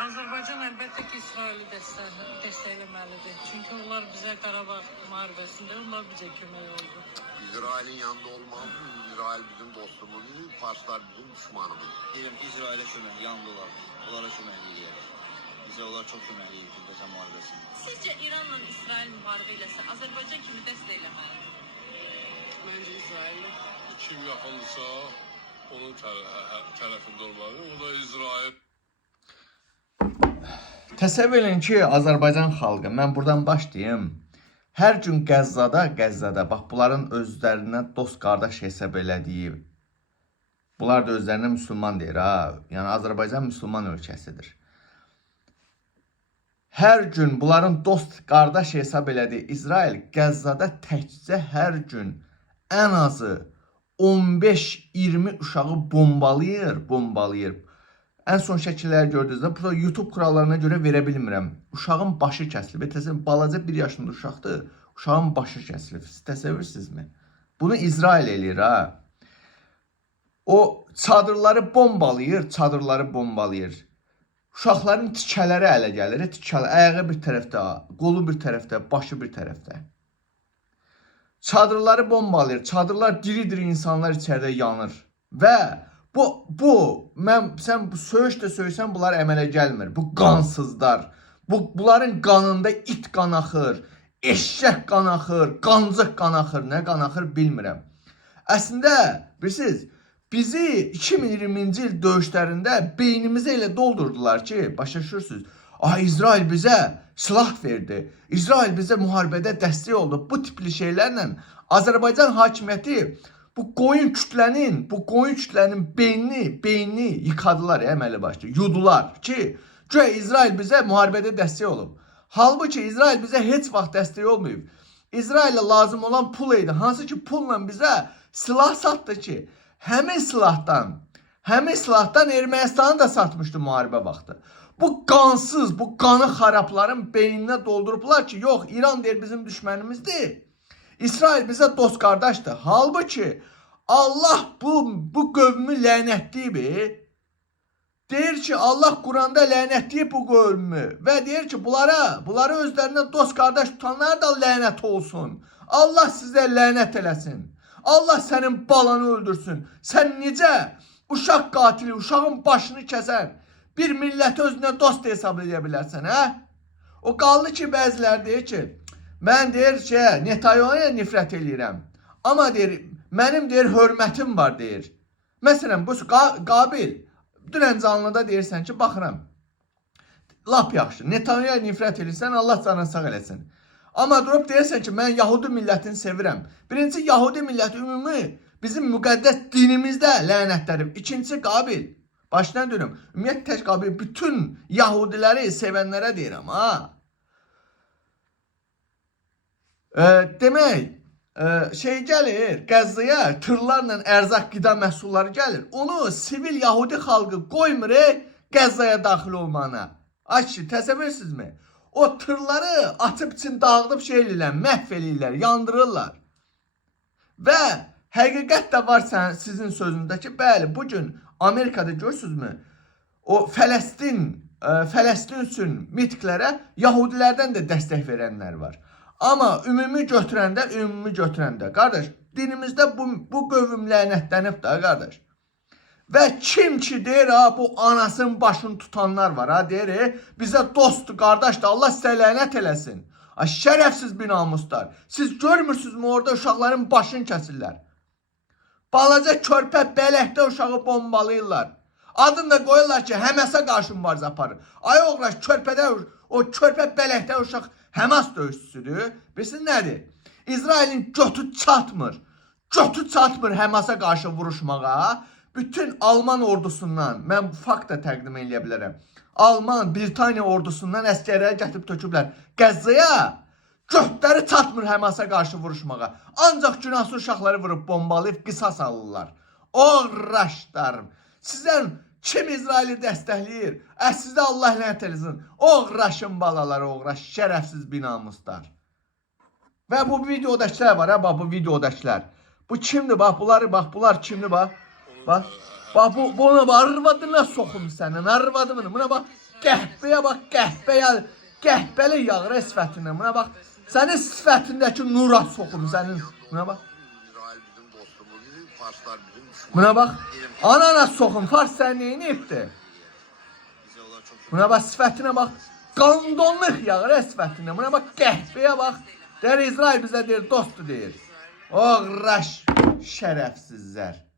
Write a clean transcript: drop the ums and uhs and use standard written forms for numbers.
Azərbaycan əlbəttə ki, İsraili dəstəkləməlidir. Çünki onlar bizə Qarabağ müharibəsində onlar bizə kömək oldu. İsrail'in yanında olmalı. İsrail bizim dostumuzdur, Farslar bizim düşmanımız. Diyelim ki, İsrail'e kömək, yandılar. Onlara kömək edir. Bizə onlar çox kömək edir Vətən müharibəsində. Sizcə İranla İsrail müharibə eləsə Azərbaycan kimi dəstəkləməlidir? Məncə İsrailli. Kim yaxınsa onun tərəfində olmalı. O da İsrail. Təsəvvür edin ki, Azərbaycan xalqı, mən buradan başlayayım. Hər gün Qəzzada, bax bunların özlərinə dost qardaş hesab elədiyi, bunlar da özlərinə müsəlman deyir ha. Yəni Azərbaycan müsəlman ölkəsidir. Hər gün bunların dost qardaş hesab elədiyi İsrail Qəzzada təkcə hər gün ən azı 15-20 uşağı bombalayır. Ən son şəkilləri gördünüzdə, burada YouTube kurallarına görə verə bilmirəm. Uşağın başı kəsilib. Təsəvvür, balaca 1 yaşında uşaqdır. Uşağın başı kəsilib. Siz təsəvvürsünüzmü? Bunu İsrail eləyir ha. O çadırları bombalayır. Uşaqların tikələri ələ gəlir. Ayağı bir tərəfdə, qolu bir tərəfdə, başı bir tərəfdə. Çadırları bombalayır. Çadırlar diri-diri insanlar içəridə yanır. Və sən söyüş də söysən bunlar əmələ gəlmir. Bu qansızlar. Bunların qanında it qan axır, eşşək qan axır, qancıq qan axır, nə qan axır bilmirəm. Əslində, bilirsiniz, bizi 2020-ci il döyüşlərində beynimizi elə doldurdular ki, başa düşürsünüz. İsrail bizə silah verdi. İsrail bizə müharibədə dəstək oldu. Bu tipli şeylərlə Azərbaycan hakimiyyəti bu qoyun kütlənin beynini yıkadılar əməli başlı. Yudular ki, güya İsrail bizə müharibədə dəstək olub. Halbuki İsrail bizə heç vaxt dəstək olmayıb. İsrailə lazım olan pul idi. Hansı ki pulla bizə silah satdı ki, həmin silahdan Ermənistanı da satmışdı müharibə vaxtı. Bu qansız, bu qanı xarabların beyninə doldurublar ki, yox, İran deyir bizim düşmənimizdir. İsrail bizə dost qardaşdır. Halbuki Allah bu qövmü lənətləyib. Deyir ki, Allah Quranda lənətləyib bu qövmü. Və deyir ki, bunları özlərinə dost qardaş tutanlar da lənət olsun. Allah sizə lənət eləsin. Allah sənin balanı öldürsün. Sən necə uşaq qatili, uşağın başını kəsən bir milləti özünə dost hesab edə bilərsən, hə? O qaldı ki, bəzilər deyir ki, mən deyir ki, Netanyahu'ya nifrət eləyirəm. Amma deyir, mənim deyir, hörmətim var deyir. Məsələn, bu Qabil, dünən canlıda deyirsən ki, baxıram, lap yaxşı, Netanyahu'ya nifrət eləyirsən, Allah canını sağ eləsin. Amma durub deyirsən ki, mən Yahudi millətini sevirəm. Birincisi, Yahudi milləti ümumi bizim müqəddəs dinimizdə lənətlərib. İkincisi, Qabil. Başdan dönüm, ümumiyyət tək Qabil, bütün Yahudiləri sevənlərə deyirəm, ha? Demək, gəlir, Qəzzaya tırlarla ərzaq qida məhsulları gəlir. Onu sivil Yahudi xalqı qoymur Qəzzaya daxil olmağına. Açı, təsəvvürsünüzmü? O tırları atıb için dağıdıb məhv eləyirlər, yandırırlar. Və həqiqət də var sizin sözündə ki, bəli, bugün Amerikada görürsünüzmü? O Fələstin üçün mitiklərə Yahudilərdən də dəstək verənlər var. Amma ümumi götürəndə, qardaş, dinimizdə bu qövüm lənətlənib da, qardaş. Və kim ki deyir, bu anasının başını tutanlar var, deyir, bizə dostdur, qardaşdır, Allah sizə lənət eləsin. Şərəfsiz binamuslar. Siz görmürsünüzmü orada uşaqların başını kəsirlər. Balaca körpə bələkdə uşağı bombalayırlar. Adını da qoyurlar ki, Həməsə qarşı mübarizə aparır. Ay oğraş, o körpə bələkdə uşaq Həmas döyüşçüsüdür. Bilsin nədir? İsrailin götü çatmır. Həmasa qarşı vuruşmağa. Bütün Alman ordusundan, mən bu fakt da təqdim edə bilərəm. Alman, Britaniya ordusundan əskərləri gətirib töküblər. Qəzzaya götləri çatmır Həmasa qarşı vuruşmağa. Ancaq günahsız uşaqları vurub bombalayıb qisas alırlar. Oğraşlarım. Sizdən kim İsraili dəstəkləyir? Sizdə Allah lənət eləsin. Oğraşın balaları, oğraş, şərəfsiz binamuslar. Və bu videodakilər var, bu videodakilər. Bu kimdir, bax, bunlar kimdir, bax. Bax buna bax arvadına soxum sənin arvadını. Buna bax qəhbəyə bax qəhbəli yağır sifətindən. Buna bax sənin sifətindəki nura soxum sənin. Buna bax. İsrail bizim dostumuz, Farslar bizim düşmanımız. Buna bax. Anana soxum Fars sən neyini etdi? Bizə onlar çox kömək Buna bax sifətinə bax. Qandonluq yağır sifətindən. Buna bax qəhbəyə bax. Deyir İsrail bizə deyir dostdur deyir. Oğraş şərəfsizlər.